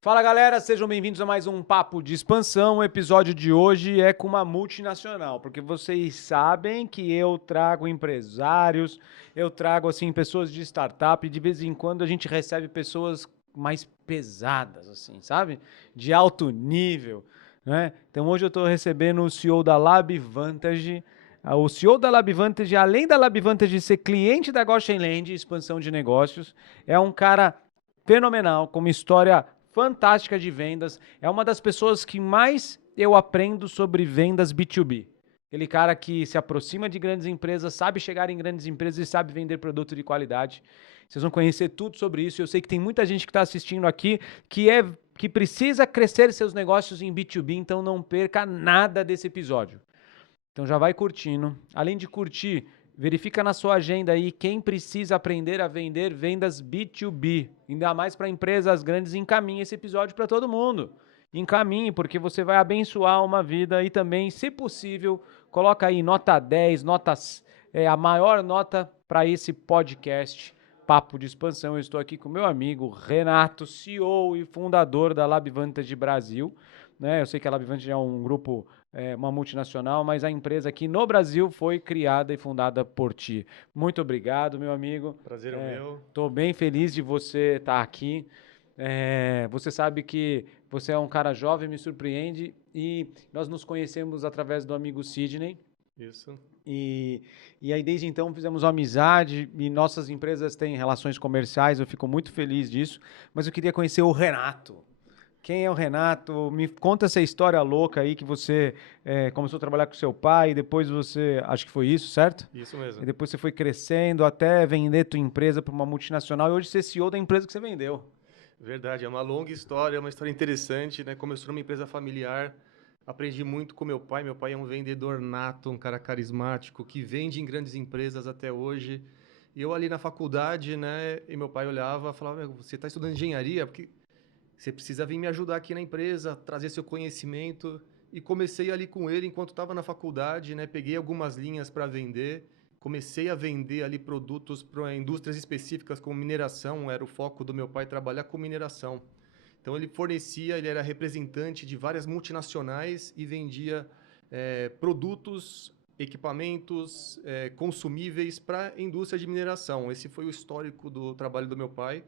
Fala galera, sejam bem-vindos a mais um Papo de Expansão. O episódio de hoje é com uma multinacional, porque vocês sabem que eu trago empresários, eu trago assim pessoas de startup e de vez em quando a gente recebe pessoas mais pesadas, assim, sabe? De alto nível, né? Então hoje eu estou recebendo o CEO da LabVantage. O CEO da LabVantage, além da LabVantage ser cliente da Goshen Land, expansão de negócios, é um cara fenomenal, com uma história fantástica de vendas. É uma das pessoas que mais eu aprendo sobre vendas B2B. Aquele cara que se aproxima de grandes empresas, sabe chegar em grandes empresas e sabe vender produto de qualidade. Vocês vão conhecer tudo sobre isso. Eu sei que tem muita gente que está assistindo aqui que precisa crescer seus negócios em B2B, então não perca nada desse episódio. Então já vai curtindo. Além de curtir, verifica na sua agenda aí quem precisa aprender a vender vendas B2B. Ainda mais para empresas grandes, encaminhe esse episódio para todo mundo. Encaminhe, porque você vai abençoar uma vida e também, se possível, coloca aí nota 10, a maior nota para esse podcast Papo de Expansão. Eu estou aqui com meu amigo Renato, CEO e fundador da LabVantage Brasil. Eu sei que a LabVantage é um grupo, uma multinacional, mas a empresa aqui no Brasil foi criada e fundada por ti. Muito obrigado, meu amigo. Prazer é o meu. Estou bem feliz de você estar aqui. Você sabe que você é um cara jovem, me surpreende, e nós nos conhecemos através do amigo Sidney. Isso. E aí, desde então, fizemos uma amizade e nossas empresas têm relações comerciais, eu fico muito feliz disso. Mas eu queria conhecer o Renato. Quem é o Renato? Me conta essa história louca aí que você começou a trabalhar com seu pai, e depois você, acho que foi isso, certo? Isso mesmo. E depois você foi crescendo até vender tua empresa para uma multinacional e hoje você é CEO da empresa que você vendeu. Verdade, é uma longa história, é uma história interessante, né? Começou numa empresa familiar, aprendi muito com meu pai. Meu pai é um vendedor nato, um cara carismático, que vende em grandes empresas até hoje. E eu ali na faculdade, né? E meu pai olhava e falava, você está estudando engenharia? Porque você precisa vir me ajudar aqui na empresa, trazer seu conhecimento. E comecei ali com ele enquanto estava na faculdade, né? Peguei algumas linhas para vender. Comecei a vender ali produtos para indústrias específicas como mineração. Era o foco do meu pai trabalhar com mineração. Então ele era representante de várias multinacionais e vendia produtos, equipamentos, consumíveis para a indústria de mineração. Esse foi o histórico do trabalho do meu pai.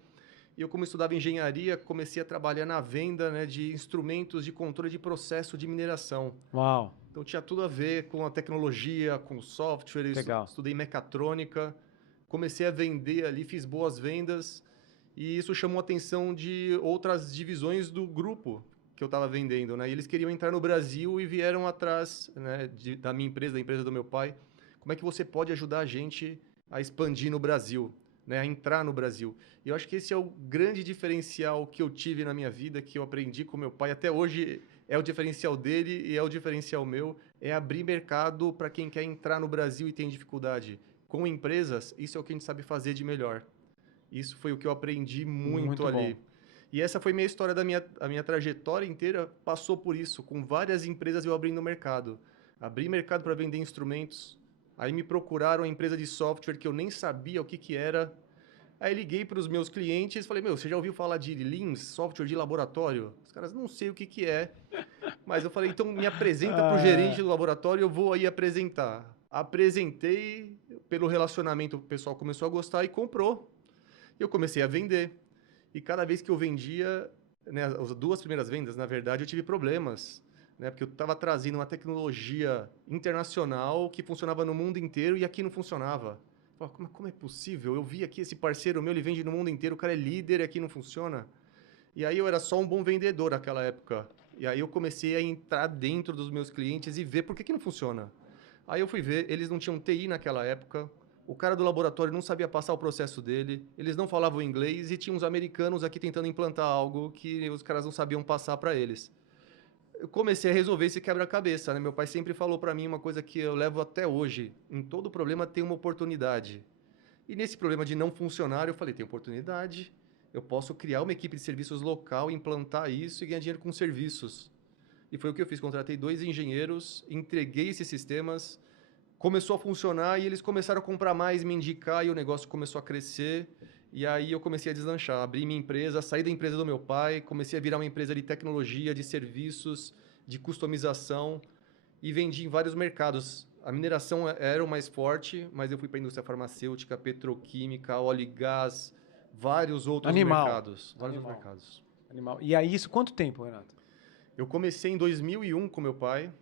E eu, como estudava engenharia, comecei a trabalhar na venda, né, de instrumentos de controle de processo de mineração. Uau! Então tinha tudo a ver com a tecnologia, com software. Legal. Estudei mecatrônica, comecei a vender ali, fiz boas vendas e isso chamou a atenção de outras divisões do grupo que eu estava vendendo, né? E eles queriam entrar no Brasil e vieram atrás, né, da minha empresa, da empresa do meu pai. Como é que você pode ajudar a gente a expandir no Brasil, né, a entrar no Brasil? E eu acho que esse é o grande diferencial que eu tive na minha vida, que eu aprendi com meu pai. Até hoje é o diferencial dele e é o diferencial meu. É abrir mercado para quem quer entrar no Brasil e tem dificuldade. Com empresas, isso é o que a gente sabe fazer de melhor. Isso foi o que eu aprendi muito ali. Bom. E essa foi minha história a minha trajetória inteira passou por isso. Com várias empresas eu abrindo mercado. Abri mercado para vender instrumentos. Aí me procuraram a empresa de software que eu nem sabia o que era. Aí liguei para os meus clientes e falei, você já ouviu falar de LIMS, software de laboratório? Os caras, não sei o que é. Mas eu falei, então me apresenta para o gerente do laboratório, eu vou aí apresentar. Apresentei, pelo relacionamento o pessoal começou a gostar e comprou. Eu comecei a vender. E cada vez que eu vendia, né, as duas primeiras vendas, na verdade, eu tive problemas. Né, porque eu estava trazendo uma tecnologia internacional que funcionava no mundo inteiro e aqui não funcionava. Como é possível? Eu vi aqui esse parceiro meu, ele vende no mundo inteiro, o cara é líder e aqui não funciona. E aí eu era só um bom vendedor naquela época. E aí eu comecei a entrar dentro dos meus clientes e ver por que não funciona. Aí eu fui ver, eles não tinham TI naquela época, o cara do laboratório não sabia passar o processo dele, eles não falavam inglês e tinha uns americanos aqui tentando implantar algo que os caras não sabiam passar para eles. Eu comecei a resolver esse quebra-cabeça, né? Meu pai sempre falou para mim uma coisa que eu levo até hoje: em todo problema tem uma oportunidade. E nesse problema de não funcionar, eu falei, tem oportunidade, eu posso criar uma equipe de serviços local, implantar isso e ganhar dinheiro com serviços. E foi o que eu fiz, contratei 2 engenheiros, entreguei esses sistemas, começou a funcionar e eles começaram a comprar mais, me indicar e o negócio começou a crescer. E aí eu comecei a deslanchar, abri minha empresa, saí da empresa do meu pai, comecei a virar uma empresa de tecnologia, de serviços, de customização e vendi em vários mercados. A mineração era o mais forte, mas eu fui para a indústria farmacêutica, petroquímica, óleo e gás, vários outros mercados. Vários outros mercados. Animal. E aí, isso quanto tempo, Renato? Eu comecei em 2001 com meu pai,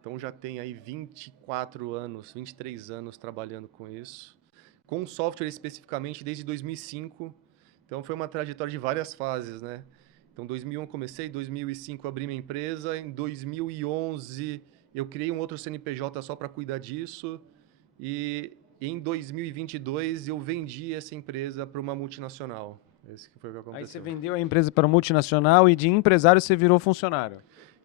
então já tem aí 24 anos, 23 anos trabalhando com isso. Com software especificamente desde 2005, então foi uma trajetória de várias fases, né? Então, em 2001 comecei, em 2005 abri minha empresa, em 2011 eu criei um outro CNPJ só para cuidar disso e em 2022 eu vendi essa empresa para uma multinacional. Esse que foi o que aconteceu. Aí você vendeu a empresa para multinacional e de empresário você virou funcionário.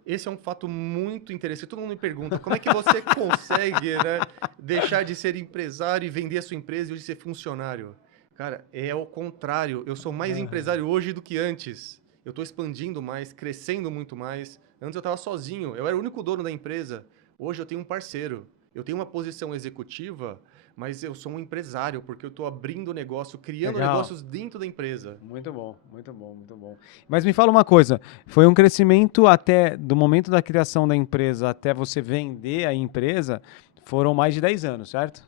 Esse é um fato muito interessante. Todo mundo me pergunta como é que você consegue, né, deixar de ser empresário e vender a sua empresa e hoje ser funcionário. Cara, é o contrário. Eu sou mais empresário hoje do que antes. Eu estou expandindo mais, crescendo muito mais. Antes eu estava sozinho, eu era o único dono da empresa. Hoje eu tenho um parceiro. Eu tenho uma posição executiva, mas eu sou um empresário, porque eu estou abrindo negócio, criando negócios dentro da empresa. Muito bom, muito bom, muito bom. Mas me fala uma coisa, foi um crescimento até, do momento da criação da empresa até você vender a empresa, foram mais de 10 anos, certo?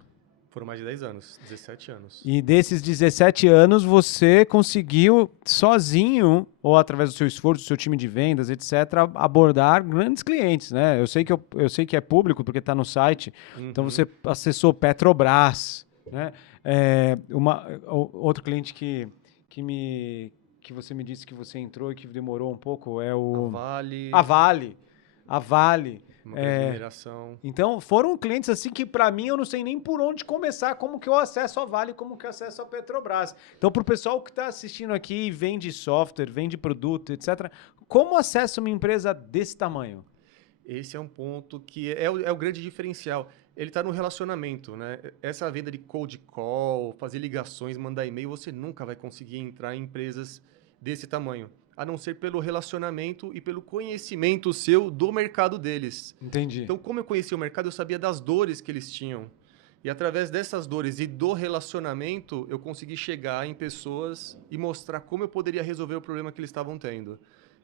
Foram mais de 10 anos, 17 anos. E desses 17 anos você conseguiu sozinho, ou através do seu esforço, do seu time de vendas, etc., abordar grandes clientes, né? Eu sei que é público porque está no site. Então você acessou Petrobras, né? Outro cliente que você me disse que você entrou e que demorou um pouco é o... A Vale. Uma empresa de mineração. Então, foram clientes assim que, para mim, eu não sei nem por onde começar, como que eu acesso a Vale, como que eu acesso a Petrobras. Então, para o pessoal que está assistindo aqui, vende software, vende produto, etc., como acessa uma empresa desse tamanho? Esse é um ponto que é o grande diferencial. Ele está no relacionamento, né? Essa venda de cold call, fazer ligações, mandar e-mail, você nunca vai conseguir entrar em empresas desse tamanho, a não ser pelo relacionamento e pelo conhecimento seu do mercado deles. Entendi. Então, como eu conhecia o mercado, eu sabia das dores que eles tinham. E através dessas dores e do relacionamento, eu consegui chegar em pessoas e mostrar como eu poderia resolver o problema que eles estavam tendo.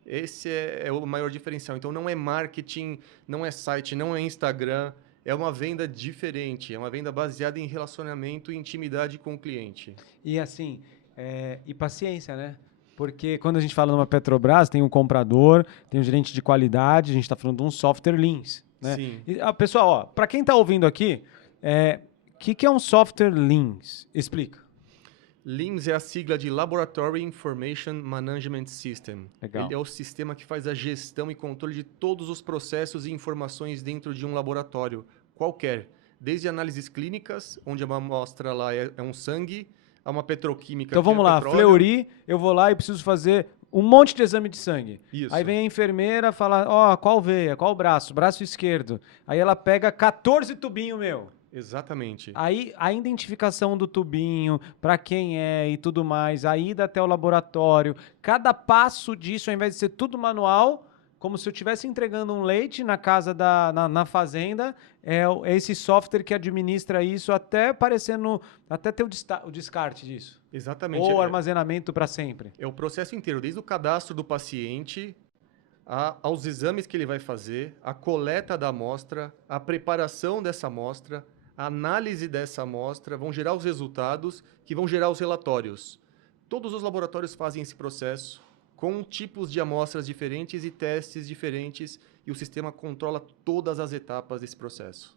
Esse é o maior diferencial. Então, não é marketing, não é site, não é Instagram. É uma venda diferente. É uma venda baseada em relacionamento e intimidade com o cliente. E assim, e paciência, né? Porque quando a gente fala numa Petrobras, tem um comprador, tem um gerente de qualidade, a gente está falando de um software Leans, né? Sim. E, pessoal, para quem está ouvindo aqui, que é um software Leans? Explica. Leans é a sigla de Laboratory Information Management System. Legal. Ele é o sistema que faz a gestão e controle de todos os processos e informações dentro de um laboratório, qualquer. Desde análises clínicas, onde a amostra lá é um sangue, a uma petroquímica. Então vamos lá, Fleury, eu vou lá e preciso fazer um monte de exame de sangue. Isso. Aí vem a enfermeira fala, qual veia, qual braço? Braço esquerdo. Aí ela pega 14 tubinhos, meu. Exatamente. Aí a identificação do tubinho, para quem é e tudo mais, a ida até o laboratório, cada passo disso, ao invés de ser tudo manual, como se eu estivesse entregando um leite na casa na fazenda, é esse software que administra isso até ter o descarte disso. Exatamente. Ou armazenamento para sempre. É o processo inteiro, desde o cadastro do paciente aos exames que ele vai fazer, a coleta da amostra, a preparação dessa amostra, a análise dessa amostra, vão gerar os resultados que vão gerar os relatórios. Todos os laboratórios fazem esse processo com tipos de amostras diferentes e testes diferentes, e o sistema controla todas as etapas desse processo.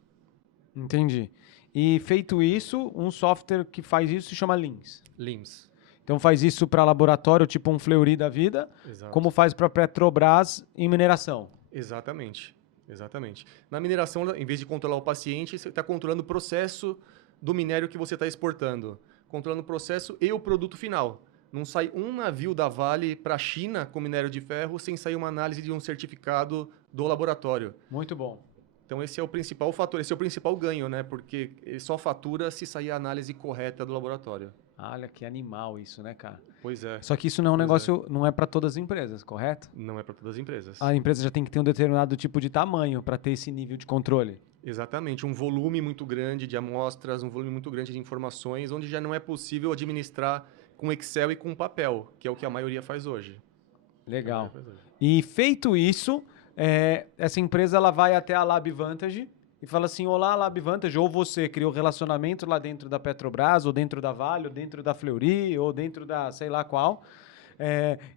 Entendi. E feito isso, um software que faz isso se chama Leans. Leans. Então faz isso para laboratório, tipo um Fleury da vida, Exato. Como faz para Petrobras em mineração. Exatamente. Exatamente. Na mineração, em vez de controlar o paciente, você está controlando o processo do minério que você está exportando. Controlando o processo e o produto final. Não sai um navio da Vale para a China com minério de ferro sem sair uma análise de um certificado do laboratório. Muito bom. Então esse é o principal fator, esse é o principal ganho, né? Porque ele só fatura se sair a análise correta do laboratório. Olha que animal isso, né, cara? Pois é. Só que isso não é um negócio, não é para todas as empresas, correto? Não é para todas as empresas. A empresa já tem que ter um determinado tipo de tamanho para ter esse nível de controle. Exatamente, um volume muito grande de amostras, um volume muito grande de informações, onde já não é possível administrar com Excel e com papel, que é o que a maioria faz hoje. Legal. E feito isso, essa empresa ela vai até a LabVantage e fala assim, olá LabVantage, ou você criou relacionamento lá dentro da Petrobras, ou dentro da Vale, ou dentro da Fleury, ou dentro da sei lá qual,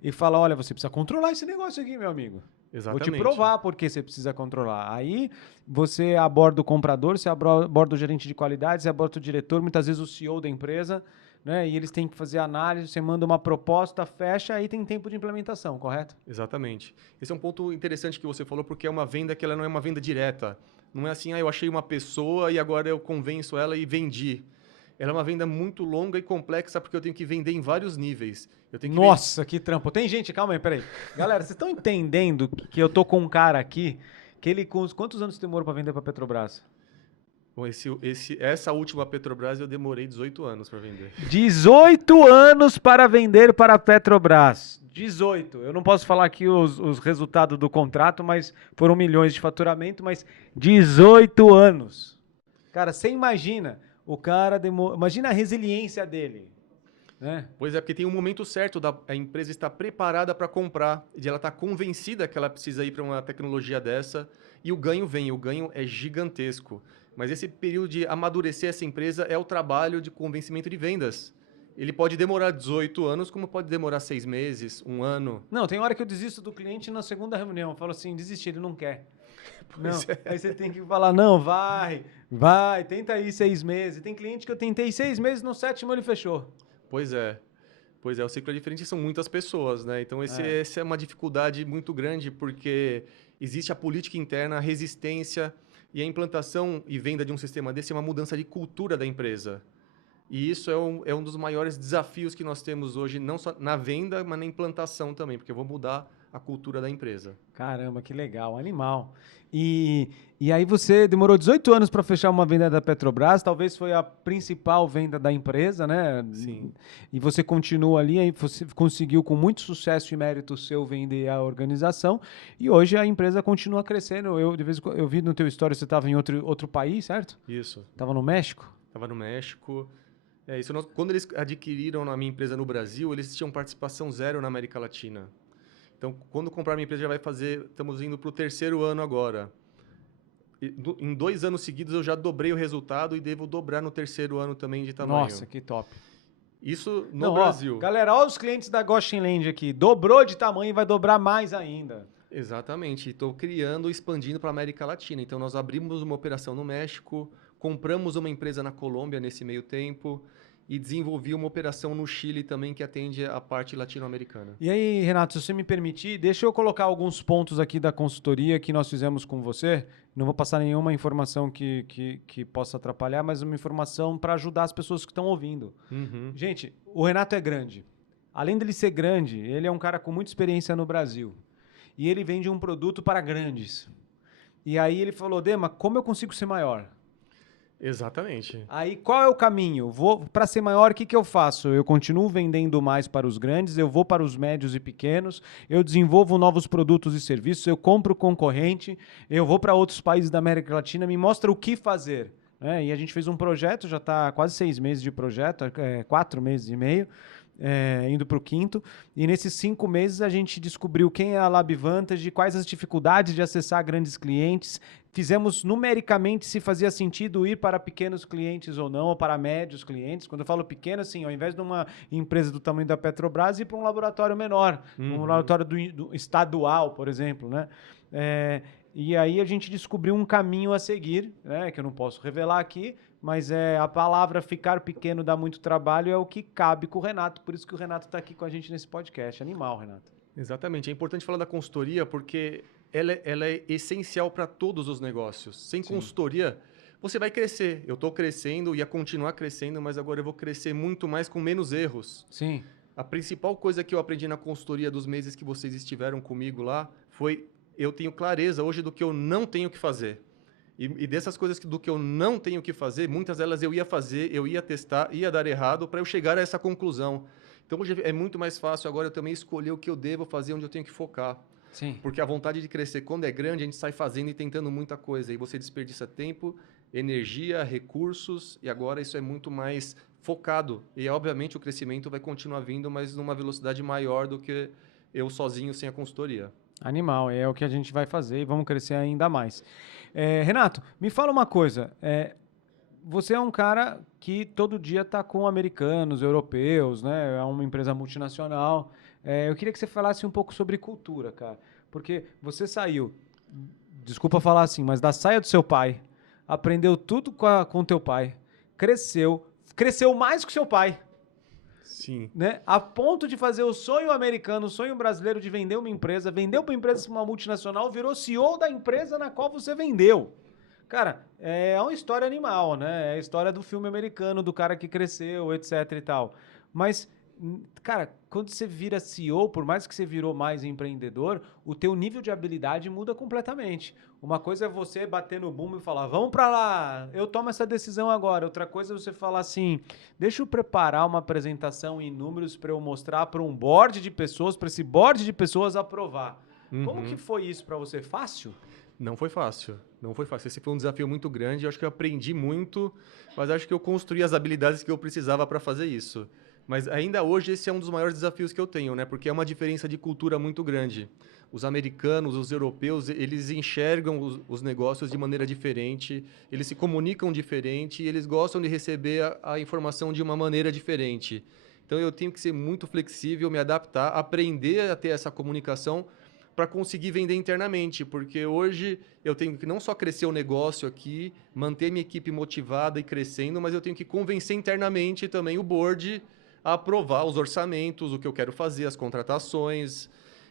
e fala, olha, você precisa controlar esse negócio aqui, meu amigo. Vou te Exatamente. provar por que você precisa controlar. Aí você aborda o comprador, você aborda o gerente de qualidade, você aborda o diretor, muitas vezes o CEO da empresa, né? E eles têm que fazer análise, você manda uma proposta, fecha, aí tem tempo de implementação, correto? Exatamente. Esse é um ponto interessante que você falou, porque é uma venda que ela não é uma venda direta. Não é assim, eu achei uma pessoa e agora eu convenço ela e vendi. Ela é uma venda muito longa e complexa, porque eu tenho que vender em vários níveis. Eu tenho que Nossa, que trampo. Tem gente, calma aí, peraí. Galera, vocês estão entendendo que eu tô com um cara aqui, que ele com quantos anos demorou pra vender pra Petrobras? Bom, essa última Petrobras eu demorei 18 anos para vender. 18 anos para vender para a Petrobras. 18. Eu não posso falar aqui os resultados do contrato, mas foram milhões de faturamento, mas 18 anos. Cara, você imagina, o cara imagina a resiliência dele, né? Pois é, porque tem um momento certo da a empresa estar preparada para comprar, de ela estar convencida que ela precisa ir para uma tecnologia dessa, e o ganho vem, o ganho é gigantesco. Mas esse período de amadurecer essa empresa é o trabalho de convencimento de vendas. Ele pode demorar 18 anos, como pode demorar 6 meses, um ano. Não, tem hora que eu desisto do cliente na segunda reunião. Eu falo assim, desistir, ele não quer. Não, aí você tem que falar, não, vai, tenta aí 6 meses. Tem cliente que eu tentei 6 meses, no 7º ele fechou. Pois é. Pois é, o ciclo é diferente, são muitas pessoas, né? Então, essa é uma dificuldade muito grande, porque existe a política interna, a resistência, e a implantação e venda de um sistema desse é uma mudança de cultura da empresa. E isso é um dos maiores desafios que nós temos hoje, não só na venda, mas na implantação também, porque eu vou mudar a cultura da empresa. Caramba, que legal, animal. E aí você demorou 18 anos para fechar uma venda da Petrobras, talvez foi a principal venda da empresa, né? Sim. E você continua ali, aí você conseguiu com muito sucesso e mérito seu vender a organização, e hoje a empresa continua crescendo. De vez em quando, eu vi no teu história, você estava em outro país, certo? Isso. Estava no México? Estava no México. Quando eles adquiriram a minha empresa no Brasil, eles tinham participação zero na América Latina. Então, quando comprar minha empresa, já vai fazer. Estamos indo para o 3º ano agora. Em 2 anos seguidos, eu já dobrei o resultado e devo dobrar no 3º ano também de tamanho. Nossa, que top. Isso no Brasil. Galera, olha os clientes da Goshen Land aqui. Dobrou de tamanho e vai dobrar mais ainda. Exatamente. Estou criando, expandindo para a América Latina. Então, nós abrimos uma operação no México, compramos uma empresa na Colômbia nesse meio tempo e desenvolvi uma operação no Chile também que atende a parte latino-americana. E aí, Renato, se você me permitir, deixa eu colocar alguns pontos aqui da consultoria que nós fizemos com você. Não vou passar nenhuma informação que possa atrapalhar, mas uma informação para ajudar as pessoas que estão ouvindo. Uhum. Gente, o Renato é grande. Além dele ser grande, ele é um cara com muita experiência no Brasil. E ele vende um produto para grandes. E aí ele falou, Dema, como eu consigo ser maior? Exatamente. Aí qual é o caminho? Para ser maior, o que eu faço? Eu continuo vendendo mais para os grandes, eu vou para os médios e pequenos, eu desenvolvo novos produtos e serviços, eu compro concorrente, eu vou para outros países da América Latina, me mostra o que fazer. E a gente fez um projeto, já está quase 6 meses de projeto, 4 meses e meio, indo para o 5º, e nesses 5 meses a gente descobriu quem é a LabVantage, quais as dificuldades de acessar grandes clientes, fizemos numericamente se fazia sentido ir para pequenos clientes ou não, ou para médios clientes. Quando eu falo pequeno, assim, ao invés de uma empresa do tamanho da Petrobras, ir para um laboratório menor, um laboratório do estadual, por exemplo, né? E aí a gente descobriu um caminho a seguir, né, que eu não posso revelar aqui, mas a palavra ficar pequeno dá muito trabalho, é o que cabe com o Renato, por isso que o Renato está aqui com a gente nesse podcast. Animal, Renato. Exatamente. É importante falar da consultoria porque ela é essencial para todos os negócios. Sem consultoria, você vai crescer. Eu estou crescendo, ia continuar crescendo, mas agora eu vou crescer muito mais com menos erros. Sim. A principal coisa que eu aprendi na consultoria dos meses que vocês estiveram comigo lá foi eu tenho clareza hoje do que eu não tenho que fazer. E dessas coisas do que eu não tenho que fazer, muitas delas eu ia fazer, eu ia testar, ia dar errado para eu chegar a essa conclusão. Então, hoje é muito mais fácil agora eu também escolher o que eu devo fazer, onde eu tenho que focar. Sim. Porque a vontade de crescer, quando é grande, a gente sai fazendo e tentando muita coisa. E você desperdiça tempo, energia, recursos, e agora isso é muito mais focado. E, obviamente, o crescimento vai continuar vindo, mas numa velocidade maior do que eu sozinho sem a consultoria. Animal, é o que a gente vai fazer e vamos crescer ainda mais. Renato, me fala uma coisa. Você é um cara que todo dia está com americanos, europeus, né? É uma empresa multinacional. Eu queria que você falasse um pouco sobre cultura, cara. Porque você saiu, desculpa falar assim, mas da saia do seu pai, aprendeu tudo com teu pai, cresceu mais que seu pai. Sim. Né? A ponto de fazer o sonho americano, o sonho brasileiro de vender uma empresa, vendeu para uma empresa uma multinacional, virou CEO da empresa na qual você vendeu. Cara, é uma história animal, né? É a história do filme americano, do cara que cresceu, etc e tal. Mas, cara, quando você vira CEO, por mais que você virou mais empreendedor, o teu nível de habilidade muda completamente. Uma coisa é você bater no bumbo e falar, vamos pra lá, eu tomo essa decisão agora. Outra coisa é você falar assim, deixa eu preparar uma apresentação em números para eu mostrar para um board de pessoas, para esse board de pessoas aprovar. Como que foi isso para você? Fácil? Não foi fácil, não foi fácil. Esse foi um desafio muito grande, eu acho que eu aprendi muito, mas acho que eu construí as habilidades que eu precisava para fazer isso. Mas ainda hoje esse é um dos maiores desafios que eu tenho, né? Porque é uma diferença de cultura muito grande. Os americanos, os europeus, eles enxergam os negócios de maneira diferente, eles se comunicam diferente e eles gostam de receber a informação de uma maneira diferente. Então eu tenho que ser muito flexível, me adaptar, aprender a ter essa comunicação para conseguir vender internamente, porque hoje eu tenho que não só crescer o negócio aqui, manter minha equipe motivada e crescendo, mas eu tenho que convencer internamente também o board a aprovar os orçamentos, o que eu quero fazer, as contratações.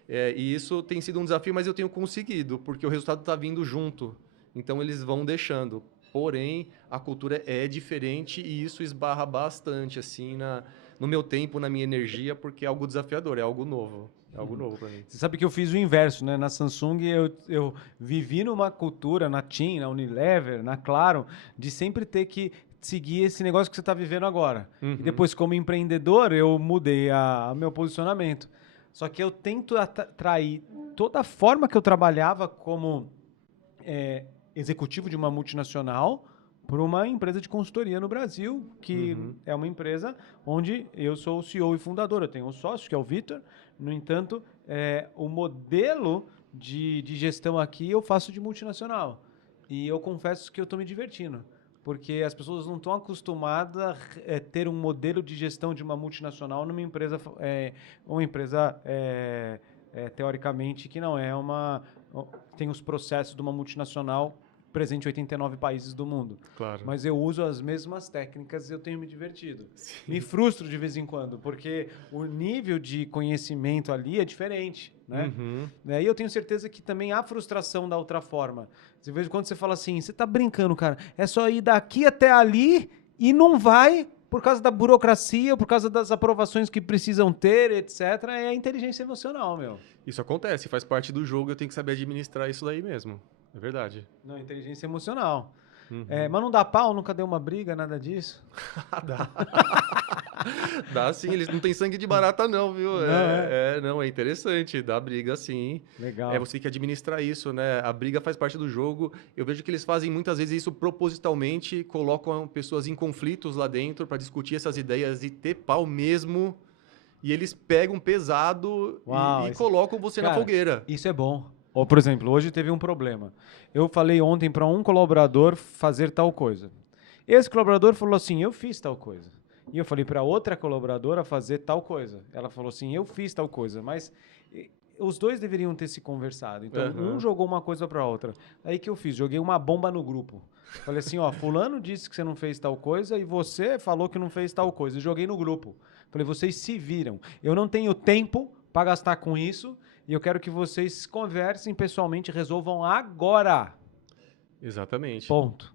E isso tem sido um desafio, mas eu tenho conseguido, porque o resultado está vindo junto. Então eles vão deixando. Porém, a cultura é diferente e isso esbarra bastante assim no meu tempo, na minha energia, porque é algo desafiador, é algo novo. É algo novo para mim. Você sabe que eu fiz o inverso, né? Na Samsung eu vivi numa cultura, na TIM, na Unilever, na Claro, de sempre ter que seguir esse negócio que você está vivendo agora. E depois, como empreendedor, eu mudei o meu posicionamento. Só que eu tento atrair toda a forma que eu trabalhava como executivo de uma multinacional para uma empresa de consultoria no Brasil, que é uma empresa onde eu sou o CEO e fundador. Eu tenho um sócio, que é o Vitor. No entanto, o modelo de gestão aqui eu faço de multinacional. E eu confesso que eu estou me divertindo. Porque as pessoas não estão acostumadas a ter um modelo de gestão de uma multinacional numa empresa, teoricamente, que não é uma... Tem os processos de uma multinacional presente em 89 países do mundo. Claro. Mas eu uso as mesmas técnicas e eu tenho me divertido. Sim. Me frustro de vez em quando, porque o nível de conhecimento ali é diferente, né? E eu tenho certeza que também há frustração da outra forma. De vez em quando você fala assim, você tá brincando, cara, é só ir daqui até ali e não vai por causa da burocracia, por causa das aprovações que precisam ter, etc. É a inteligência emocional, meu. Isso acontece, faz parte do jogo, eu tenho que saber administrar isso daí mesmo. É verdade. Não, inteligência emocional. Mas não dá pau, nunca deu uma briga, nada disso? Dá. Dá sim, eles não têm sangue de barata não, viu? Não, é interessante, dá briga sim. Legal. Você tem que administrar isso, né? A briga faz parte do jogo. Eu vejo que eles fazem muitas vezes isso propositalmente, colocam pessoas em conflitos lá dentro para discutir essas ideias e ter pau mesmo. E eles pegam pesado e colocam você na fogueira. Isso é bom. Ou, por exemplo, hoje teve um problema. Eu falei ontem para um colaborador fazer tal coisa. Esse colaborador falou assim, eu fiz tal coisa. E eu falei para outra colaboradora fazer tal coisa. Ela falou assim, eu fiz tal coisa. Mas os dois deveriam ter se conversado. Então, um jogou uma coisa para outra. Aí que eu fiz? Joguei uma bomba no grupo. Falei assim, fulano disse que você não fez tal coisa e você falou que não fez tal coisa. E joguei no grupo. Falei, vocês se viram. Eu não tenho tempo para gastar com isso. E eu quero que vocês conversem pessoalmente, resolvam agora. Exatamente. Ponto.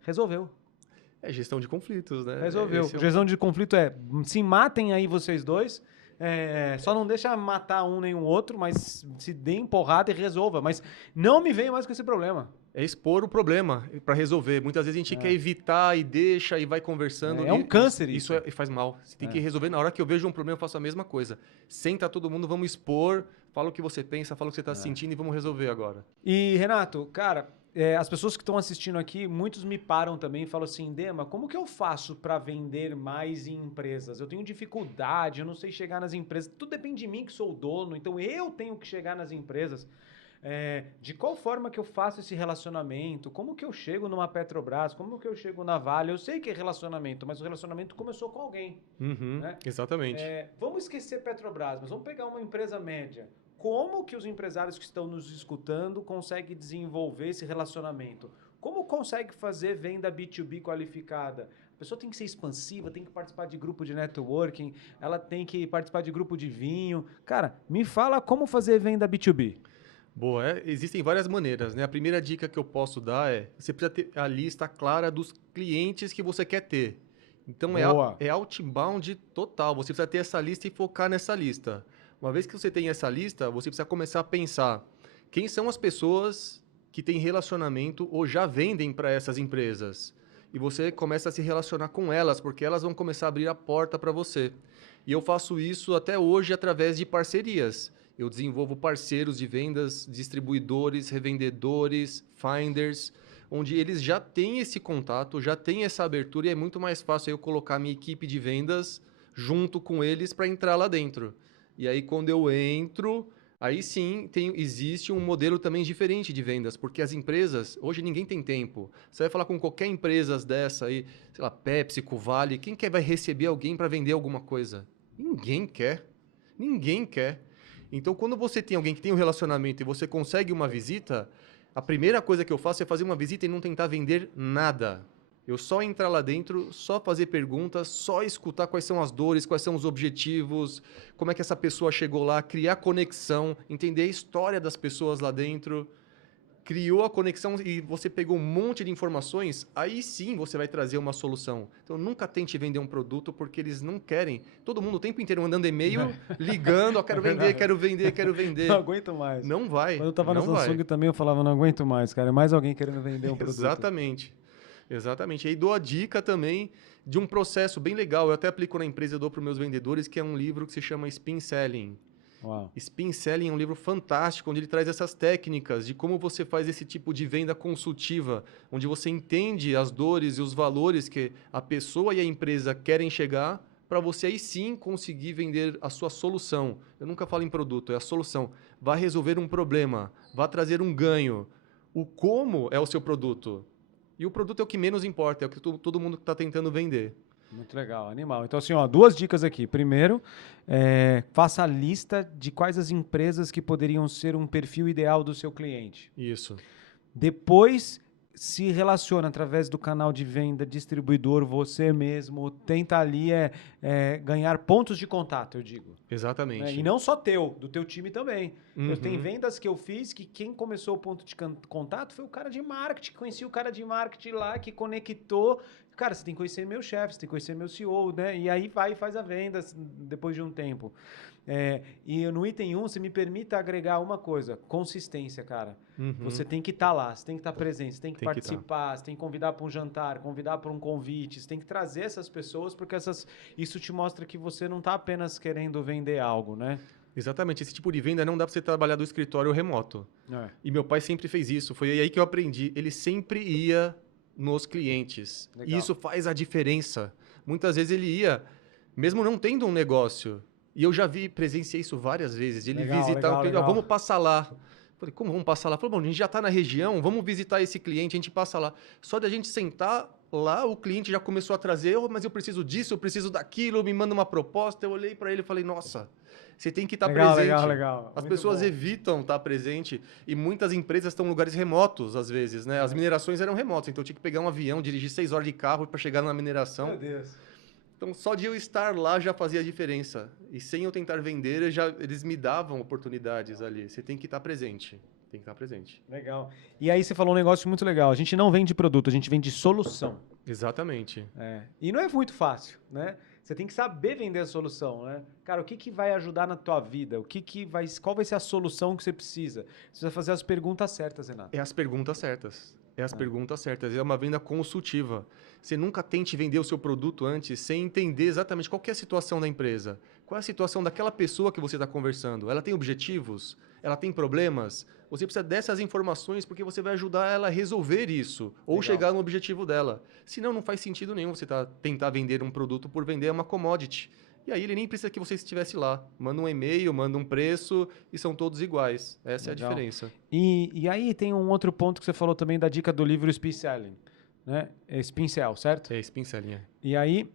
Resolveu. É gestão de conflitos, né? Resolveu. Gestão de conflito se matem aí vocês dois, só não deixa matar um nem o outro, mas se deem porrada e resolva. Mas não me venha mais com esse problema. É expor o problema para resolver. Muitas vezes a gente quer evitar e deixa e vai conversando. É um câncer isso. Faz mal. Você tem que resolver. Na hora que eu vejo um problema, eu faço a mesma coisa. Senta todo mundo, vamos expor, fala o que você pensa, fala o que você está sentindo e vamos resolver agora. E, Renato, cara, as pessoas que estão assistindo aqui, muitos me param também e falam assim, Dema, como que eu faço para vender mais em empresas? Eu tenho dificuldade, eu não sei chegar nas empresas. Tudo depende de mim que sou o dono, então eu tenho que chegar nas empresas. De qual forma que eu faço esse relacionamento? Como que eu chego numa Petrobras? Como que eu chego na Vale? Eu sei que é relacionamento, mas o relacionamento começou com alguém. Né? Exatamente. Vamos esquecer Petrobras, mas vamos pegar uma empresa média. Como que os empresários que estão nos escutando conseguem desenvolver esse relacionamento? Como consegue fazer venda B2B qualificada? A pessoa tem que ser expansiva, tem que participar de grupo de networking, ela tem que participar de grupo de vinho. Cara, me fala como fazer venda B2B. Boa, existem várias maneiras, né? A primeira dica que eu posso dar você precisa ter a lista clara dos clientes que você quer ter. Então é outbound total, você precisa ter essa lista e focar nessa lista. Uma vez que você tem essa lista, você precisa começar a pensar quem são as pessoas que têm relacionamento ou já vendem para essas empresas. E você começa a se relacionar com elas, porque elas vão começar a abrir a porta para você. E eu faço isso até hoje através de parcerias. Eu desenvolvo parceiros de vendas, distribuidores, revendedores, finders, onde eles já têm esse contato, já têm essa abertura e é muito mais fácil eu colocar minha equipe de vendas junto com eles para entrar lá dentro. E aí, quando eu entro, aí sim existe um modelo também diferente de vendas, porque as empresas, hoje ninguém tem tempo. Você vai falar com qualquer empresa dessa aí, sei lá, PepsiCo, Vale, quem vai receber alguém para vender alguma coisa? Ninguém quer. Ninguém quer. Então, quando você tem alguém que tem um relacionamento e você consegue uma visita, a primeira coisa que eu faço é fazer uma visita e não tentar vender nada. Eu só entrar lá dentro, só fazer perguntas, só escutar quais são as dores, quais são os objetivos, como é que essa pessoa chegou lá, criar conexão, entender a história das pessoas lá dentro. Criou a conexão e você pegou um monte de informações, aí sim você vai trazer uma solução. Então, nunca tente vender um produto porque eles não querem. Todo mundo o tempo inteiro mandando e-mail, ligando, quero vender, quero vender, quero vender. Não aguento mais. Não vai. Quando eu tava na Samsung também eu falava, não aguento mais, cara. É mais alguém querendo vender um produto. Exatamente. E aí dou a dica também de um processo bem legal. Eu até aplico na empresa, eu dou para os meus vendedores, que é um livro que se chama Spin Selling. Uau. Spin Selling é um livro fantástico, onde ele traz essas técnicas de como você faz esse tipo de venda consultiva, onde você entende as dores e os valores que a pessoa e a empresa querem chegar, para você aí sim conseguir vender a sua solução. Eu nunca falo em produto, é a solução. Vai resolver um problema, vai trazer um ganho. O como é o seu produto. E o produto é o que menos importa, é o que todo mundo está tentando vender. Muito legal, animal. Então, assim, ó, 2 dicas aqui. Primeiro, faça a lista de quais as empresas que poderiam ser um perfil ideal do seu cliente. Isso. Depois, se relaciona através do canal de venda, distribuidor, você mesmo, tenta ali ganhar pontos de contato, eu digo. Exatamente. Né? E não só do teu time também. Eu tenho vendas que eu fiz que quem começou o ponto de contato foi o cara de marketing, conheci o cara de marketing lá, que conectou. Cara, você tem que conhecer meu chefe, você tem que conhecer meu CEO, né? E aí vai e faz a venda depois de um tempo. E no item 1, você me permita agregar uma coisa, consistência, cara. Você tem que estar lá, você tem que estar presente, você tem que participar, você tem que convidar para um jantar, convidar para um convite, você tem que trazer essas pessoas, porque isso te mostra que você não está apenas querendo vender algo, né? Exatamente. Esse tipo de venda não dá para você trabalhar do escritório remoto. E meu pai sempre fez isso, foi aí que eu aprendi. Ele sempre ia nos clientes. Legal. E isso faz a diferença. Muitas vezes ele ia, mesmo não tendo um negócio. E eu já presenciei isso várias vezes. Ele visitar o cliente, vamos passar lá. Falei, como vamos passar lá? Falei, bom, a gente já está na região, vamos visitar esse cliente, a gente passa lá. Só de a gente sentar lá, o cliente já começou a trazer, mas eu preciso disso, eu preciso daquilo, me manda uma proposta. Eu olhei para ele e falei, nossa, você tem que estar presente. Legal. As pessoas evitam estar presente e muitas empresas estão em lugares remotos, às vezes, né? As minerações eram remotas, então eu tinha que pegar um avião, dirigir 6 horas de carro para chegar na mineração. Meu Deus. Então, só de eu estar lá já fazia a diferença. E sem eu tentar vender, eles me davam oportunidades ali. Você tem que estar presente. Tem que estar presente. Legal. E aí você falou um negócio muito legal. A gente não vende produto, a gente vende solução. Exatamente. E não é muito fácil, né? Você tem que saber vender a solução, né? Cara, o que que vai ajudar na tua vida? Qual vai ser a solução que você precisa? Você precisa fazer as perguntas certas, Renato. É as perguntas certas. É as perguntas certas. É uma venda consultiva. Você nunca tente vender o seu produto antes sem entender exatamente qual que é a situação da empresa. Qual é a situação daquela pessoa que você está conversando? Ela tem objetivos? Ela tem problemas? Você precisa dessas informações porque você vai ajudar ela a resolver isso ou Legal. chegar no objetivo dela. Senão, não faz sentido nenhum você tentar vender um produto por vender uma commodity. E aí ele nem precisa que você estivesse lá. Manda um e-mail, manda um preço e são todos iguais. Essa Legal. é a diferença. E aí tem um outro ponto que você falou também da dica do livro Speed Selling, né? É Spin Sell, certo? É esse pincelinho. E aí,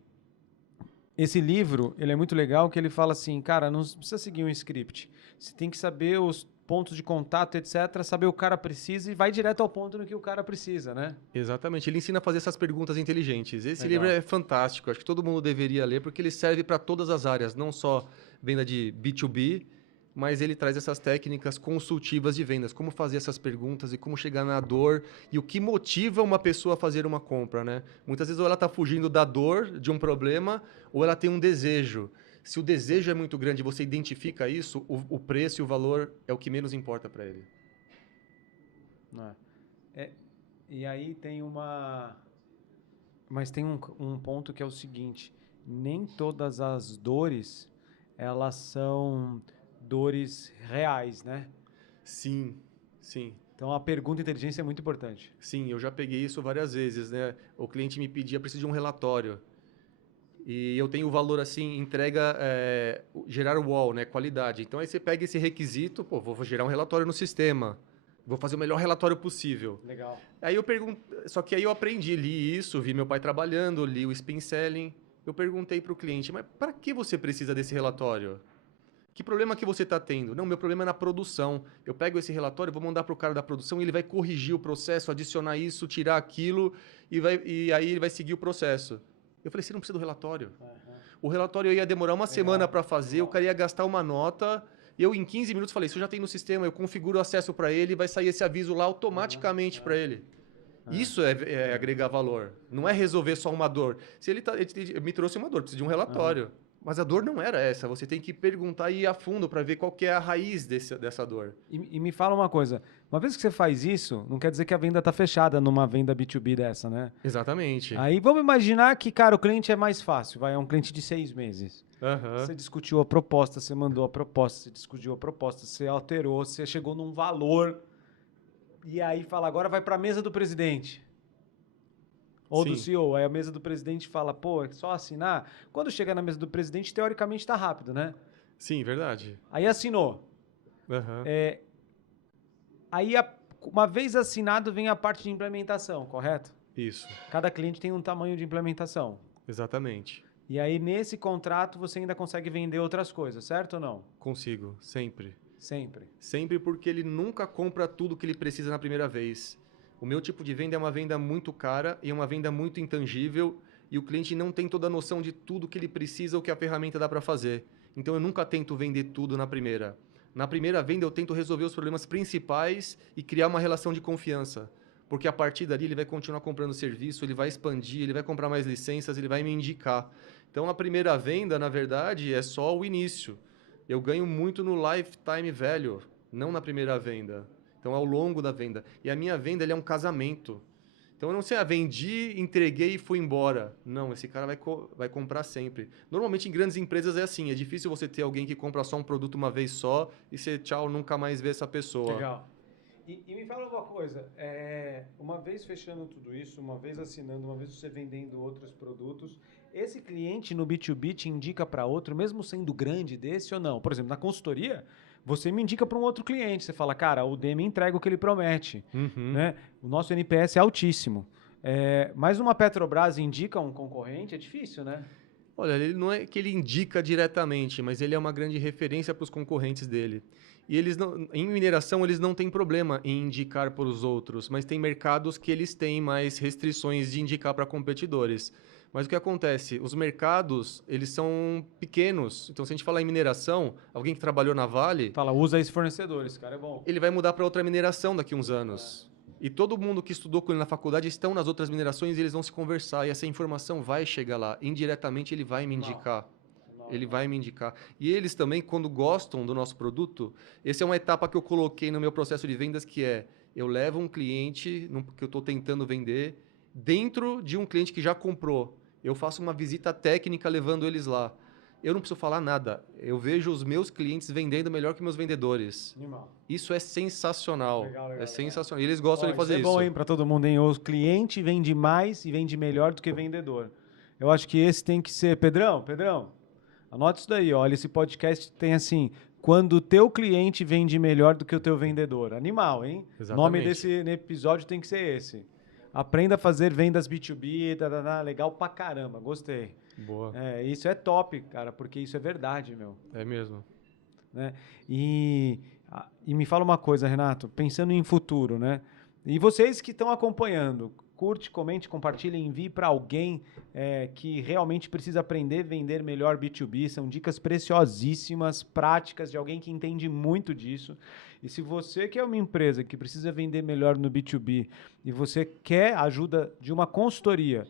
esse livro, ele é muito legal que ele fala assim, cara, não precisa seguir um script. Você tem que saber os pontos de contato, etc., saber o que o cara precisa e vai direto ao ponto no que o cara precisa, né? Exatamente, ele ensina a fazer essas perguntas inteligentes. Esse Legal. livro é fantástico, acho que todo mundo deveria ler, porque ele serve para todas as áreas, não só venda de B2B, mas ele traz essas técnicas consultivas de vendas, como fazer essas perguntas e como chegar na dor e o que motiva uma pessoa a fazer uma compra, né? Muitas vezes ou ela está fugindo da dor de um problema ou ela tem um desejo. Se o desejo é muito grande e você identifica isso, o preço e o valor é o que menos importa para ele. E aí tem uma... Mas tem um ponto que é o seguinte, nem todas as dores, elas são dores reais, né? Sim, sim. Então a pergunta inteligente é muito importante. Sim, eu já peguei isso várias vezes, né? O cliente me pedia, preciso de um relatório. E eu tenho o valor assim, entrega, gerar wall, né? Qualidade. Então aí você pega esse requisito, pô, vou gerar um relatório no sistema. Vou fazer o melhor relatório possível. Legal. Aí eu pergunto, só que aí eu aprendi, li isso, vi meu pai trabalhando, li o Spin Selling. Eu perguntei para o cliente, mas para que você precisa desse relatório? Que problema que você está tendo? Não, meu problema é na produção. Eu pego esse relatório, vou mandar para o cara da produção e ele vai corrigir o processo, adicionar isso, tirar aquilo e aí ele vai seguir o processo. Eu falei, você não precisa do relatório. O relatório ia demorar uma semana para fazer, o cara ia gastar uma nota. Eu, em 15 minutos, falei, isso já tem no sistema, eu configuro o acesso para ele, vai sair esse aviso lá automaticamente para ele. Isso é agregar valor. Não é resolver só uma dor. Se ele me trouxe uma dor, precisa de um relatório. Mas a dor não era essa. Você tem que perguntar e ir a fundo para ver qual que é a raiz dessa dor. E me fala uma coisa, uma vez que você faz isso, não quer dizer que a venda está fechada numa venda B2B dessa, né? Exatamente. Aí vamos imaginar que, cara, o cliente é mais fácil, é um cliente de 6 meses. Você discutiu a proposta, você mandou a proposta, você discutiu a proposta, você alterou, você chegou num valor e aí fala, agora vai para a mesa do presidente. Ou do CEO. Aí a mesa do presidente fala, pô, é só assinar. Quando chega na mesa do presidente, teoricamente está rápido, né? Sim, verdade. Aí assinou. Aí, uma vez assinado, vem a parte de implementação, correto? Isso. Cada cliente tem um tamanho de implementação. Exatamente. E aí, nesse contrato, você ainda consegue vender outras coisas, certo ou não? Consigo, sempre. Sempre. Sempre, porque ele nunca compra tudo que ele precisa na primeira vez. O meu tipo de venda é uma venda muito cara e é uma venda muito intangível e o cliente não tem toda a noção de tudo que ele precisa ou que a ferramenta dá para fazer. Então eu nunca tento vender tudo na primeira. Na primeira venda eu tento resolver os problemas principais e criar uma relação de confiança. Porque a partir dali ele vai continuar comprando serviço, ele vai expandir, ele vai comprar mais licenças, ele vai me indicar. Então a primeira venda, na verdade, é só o início. Eu ganho muito no lifetime value, não na primeira venda. Então, ao longo da venda. E a minha venda é um casamento. Então, eu não sei, vendi, entreguei e fui embora. Não, esse cara vai comprar sempre. Normalmente, em grandes empresas é assim. É difícil você ter alguém que compra só um produto uma vez só e você, tchau, nunca mais vê essa pessoa. Legal. E me fala uma coisa. Uma vez fechando tudo isso, uma vez assinando, uma vez você vendendo outros produtos, esse cliente no B2B te indica para outro, mesmo sendo grande desse ou não? Por exemplo, na consultoria... Você me indica para um outro cliente. Você fala, cara, o DM entrega o que ele promete. Né? O nosso NPS é altíssimo. Mas uma Petrobras indica um concorrente? É difícil, né? Olha, ele não é que ele indica diretamente, mas ele é uma grande referência para os concorrentes dele. E eles não, em mineração, eles não têm problema em indicar para os outros, mas tem mercados que eles têm mais restrições de indicar para competidores. Mas o que acontece? Os mercados, eles são pequenos. Então, se a gente falar em mineração, alguém que trabalhou na Vale... Fala, usa esse fornecedor, esse cara é bom. Ele vai mudar para outra mineração daqui a uns anos. E todo mundo que estudou com ele na faculdade estão nas outras minerações e eles vão se conversar. E essa informação vai chegar lá. Indiretamente ele vai me indicar. Ele vai me indicar. E eles também, quando gostam do nosso produto, essa é uma etapa que eu coloquei no meu processo de vendas, que é, eu levo um cliente que eu estou tentando vender dentro de um cliente que já comprou. Eu faço uma visita técnica levando eles lá. Eu não preciso falar nada. Eu vejo os meus clientes vendendo melhor que meus vendedores. Animal. Isso é sensacional. Legal, É sensacional. E eles gostam de fazer isso. isso. É bom, hein, para todo mundo, hein? O cliente vende mais e vende melhor do que vendedor. Eu acho que esse tem que ser... Pedrão, anota isso daí, olha, esse podcast tem assim, quando o teu cliente vende melhor do que o teu vendedor. Animal, hein? O nome desse episódio tem que ser esse. Aprenda a fazer vendas B2B, legal pra caramba, gostei. Boa. Isso é top, cara, porque isso é verdade, meu. É mesmo. Né? E me fala uma coisa, Renato, pensando em futuro, né? E vocês que estão acompanhando, curte, comente, compartilhe, envie para alguém que realmente precisa aprender a vender melhor B2B. São dicas preciosíssimas, práticas, de alguém que entende muito disso. E se você que é uma empresa que precisa vender melhor no B2B e você quer ajuda de uma consultoria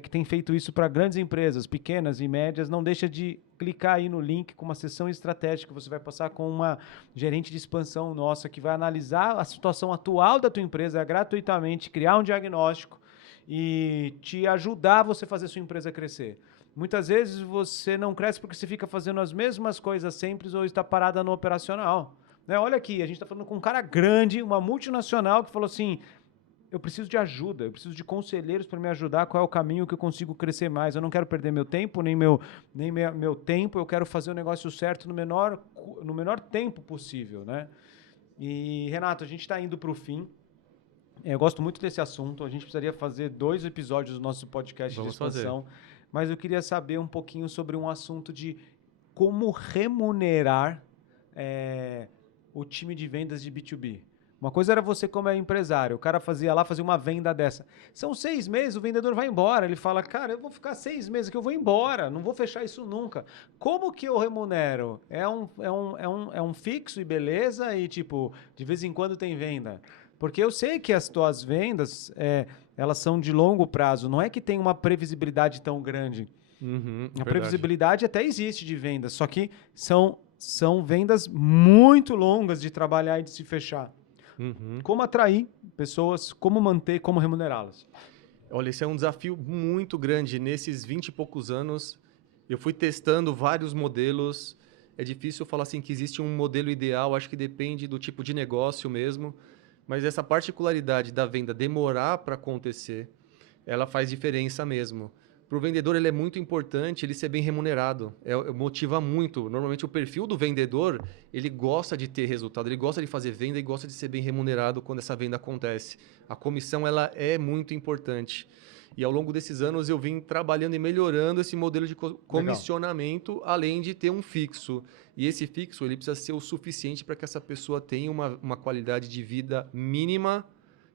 que tem feito isso para grandes empresas, pequenas e médias, não deixa de clicar aí no link com uma sessão estratégica. Você vai passar com uma gerente de expansão nossa que vai analisar a situação atual da tua empresa gratuitamente, criar um diagnóstico e te ajudar a você fazer a sua empresa crescer. Muitas vezes você não cresce porque você fica fazendo as mesmas coisas sempre ou está parada no operacional. Né? Olha aqui, a gente está falando com um cara grande, uma multinacional que falou assim, eu preciso de ajuda, eu preciso de conselheiros para me ajudar, qual é o caminho que eu consigo crescer mais. Eu não quero perder meu tempo, nem meu tempo, eu quero fazer o negócio certo no menor tempo possível, né? E, Renato, a gente está indo para o fim. Eu gosto muito desse assunto, a gente precisaria fazer 2 episódios do nosso podcast de expansão, mas eu queria saber um pouquinho sobre um assunto de como remunerar o time de vendas de B2B. Uma coisa era você como empresário, o cara fazia uma venda dessa. São 6 meses, o vendedor vai embora. Ele fala, cara, eu vou ficar 6 meses que eu vou embora, não vou fechar isso nunca. Como que eu remunero? É um fixo e beleza e, tipo, de vez em quando tem venda. Porque eu sei que as tuas vendas, elas são de longo prazo, não é que tem uma previsibilidade tão grande. A previsibilidade até existe de vendas, só que são vendas muito longas de trabalhar e de se fechar. Como atrair pessoas, como manter, como remunerá-las? Olha, esse é um desafio muito grande. Nesses 20 e poucos anos, eu fui testando vários modelos. É difícil falar assim que existe um modelo ideal, acho que depende do tipo de negócio mesmo. Mas essa particularidade da venda demorar para acontecer, ela faz diferença mesmo. Para o vendedor, ele é muito importante ele ser bem remunerado. Motiva muito. Normalmente, o perfil do vendedor, ele gosta de ter resultado, ele gosta de fazer venda e gosta de ser bem remunerado quando essa venda acontece. A comissão, ela é muito importante. E ao longo desses anos, eu vim trabalhando e melhorando esse modelo de comissionamento, legal, além de ter um fixo. E esse fixo, ele precisa ser o suficiente para que essa pessoa tenha uma qualidade de vida mínima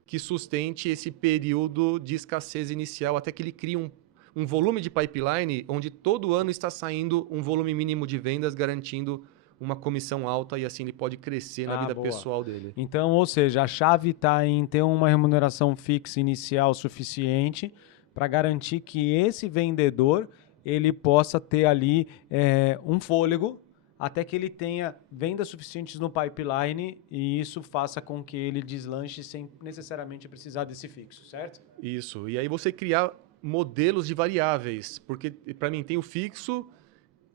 que sustente esse período de escassez inicial, até que ele crie um volume de pipeline onde todo ano está saindo um volume mínimo de vendas, garantindo uma comissão alta e assim ele pode crescer na vida pessoal dele. Então, ou seja, a chave está em ter uma remuneração fixa inicial suficiente para garantir que esse vendedor ele possa ter ali um fôlego até que ele tenha vendas suficientes no pipeline e isso faça com que ele deslanche sem necessariamente precisar desse fixo, certo? Isso. E aí você criar modelos de variáveis, porque para mim tem o fixo,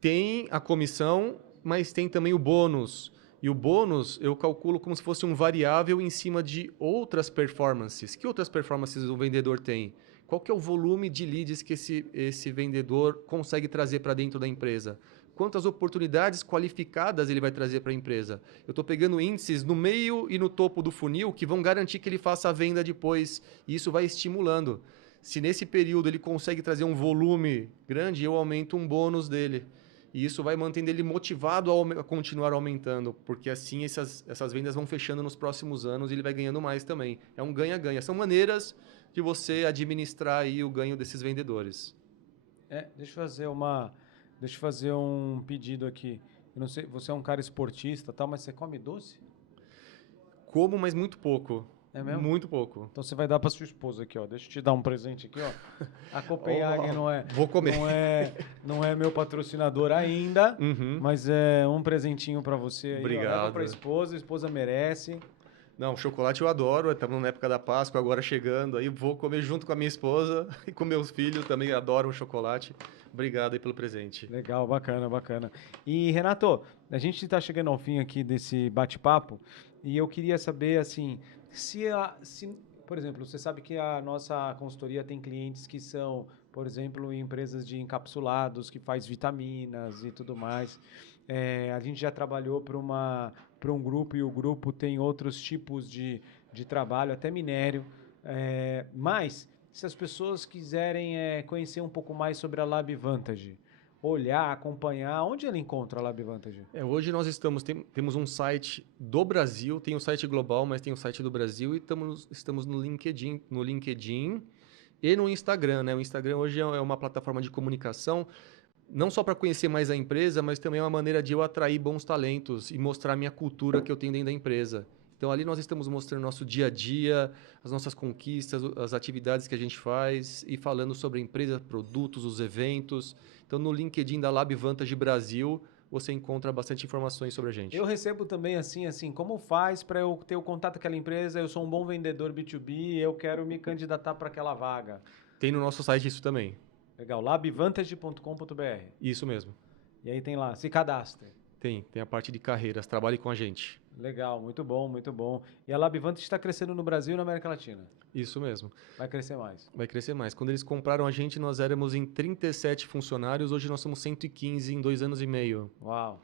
tem a comissão, mas tem também o bônus. E o bônus eu calculo como se fosse um variável em cima de outras performances. Que outras performances o vendedor tem? Qual que é o volume de leads que esse vendedor consegue trazer para dentro da empresa? Quantas oportunidades qualificadas ele vai trazer para a empresa? Eu estou pegando índices no meio e no topo do funil que vão garantir que ele faça a venda depois. E isso vai estimulando. Se nesse período ele consegue trazer um volume grande, eu aumento um bônus dele. E isso vai mantendo ele motivado a continuar aumentando, porque assim essas vendas vão fechando nos próximos anos e ele vai ganhando mais também. É um ganha-ganha. São maneiras de você administrar aí o ganho desses vendedores. Deixa eu fazer um pedido aqui. Eu não sei, você é um cara esportista, tal, mas você come doce? Como, mas muito pouco. É mesmo? Muito pouco. Então você vai dar para sua esposa aqui, ó. Deixa eu te dar um presente aqui, ó. A Copenhagen Vou comer. não é meu patrocinador ainda, Uhum. mas é um presentinho para você aí. Obrigado. Ó. Leva para a esposa merece. Não, chocolate eu adoro, estamos na época da Páscoa, agora chegando, aí vou comer junto com a minha esposa e com meus filhos, também adoram chocolate. Obrigado aí pelo presente. Legal, bacana, bacana. E, Renato, a gente está chegando ao fim aqui desse bate-papo e eu queria saber, assim, por exemplo, você sabe que a nossa consultoria tem clientes que são, por exemplo, empresas de encapsulados, que faz vitaminas e tudo mais. A gente já trabalhou para um grupo e o grupo tem outros tipos de trabalho, até minério. Mas, se as pessoas quiserem conhecer um pouco mais sobre a LabVantage, olhar, acompanhar, onde ele encontra a LabVantage? Hoje nós temos um site do Brasil, tem um site global, mas tem um site do Brasil e estamos no LinkedIn e no Instagram, né? O Instagram hoje é uma plataforma de comunicação, não só para conhecer mais a empresa, mas também é uma maneira de eu atrair bons talentos e mostrar a minha cultura que eu tenho dentro da empresa. Então, ali nós estamos mostrando nosso dia a dia, as nossas conquistas, as atividades que a gente faz e falando sobre a empresa, produtos, os eventos. Então, no LinkedIn da LabVantage Brasil, você encontra bastante informações sobre a gente. Eu recebo também assim, como faz para eu ter o contato com aquela empresa, eu sou um bom vendedor B2B, eu quero me candidatar para aquela vaga. Tem no nosso site isso também. Legal, labvantage.com.br. Isso mesmo. E aí tem lá, se cadastre. Tem a parte de carreiras, trabalhe com a gente. Legal, muito bom, muito bom. E a LabVantage está crescendo no Brasil e na América Latina? Isso mesmo. Vai crescer mais? Vai crescer mais. Quando eles compraram a gente, nós éramos em 37 funcionários, hoje nós somos 115 em 2 anos e meio. Uau!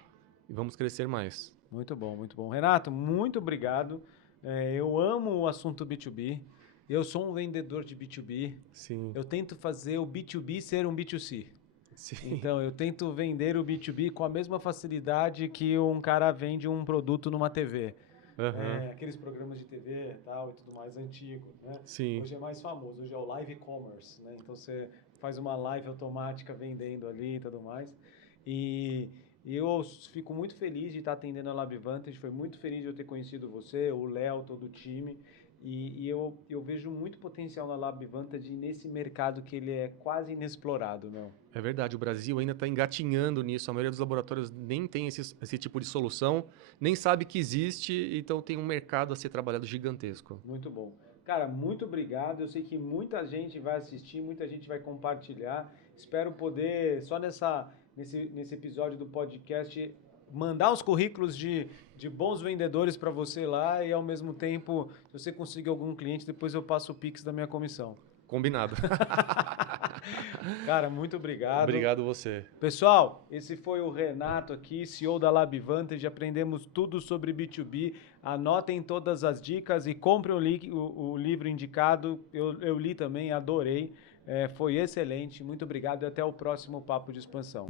E vamos crescer mais. Muito bom, muito bom. Renato, muito obrigado. Eu amo o assunto B2B. Eu sou um vendedor de B2B. Sim. Eu tento fazer o B2B ser um B2C. Sim. Então, eu tento vender o B2B com a mesma facilidade que um cara vende um produto numa TV. Uhum. Aqueles programas de TV e tudo mais antigo, né? Sim. Hoje é mais famoso, hoje é o live e-commerce, né? Então, você faz uma live automática vendendo ali e tudo mais. E eu fico muito feliz de estar atendendo a LabVantage, foi muito feliz de eu ter conhecido você, o Léo, todo o time. E eu vejo muito potencial na LabVantage nesse mercado que ele é quase inexplorado, não? É verdade, o Brasil ainda está engatinhando nisso. A maioria dos laboratórios nem tem esse tipo de solução, nem sabe que existe, então tem um mercado a ser trabalhado gigantesco. Muito bom. Cara, muito obrigado. Eu sei que muita gente vai assistir, muita gente vai compartilhar. Espero poder, só nesse episódio do podcast, mandar os currículos de bons vendedores para você lá e, ao mesmo tempo, se você conseguir algum cliente, depois eu passo o Pix da minha comissão. Combinado. Cara, muito obrigado. Obrigado você. Pessoal, esse foi o Renato aqui, CEO da LabVantage. Aprendemos tudo sobre B2B. Anotem todas as dicas e comprem o livro indicado. Eu li também, adorei. Foi excelente. Muito obrigado e até o próximo Papo de Expansão.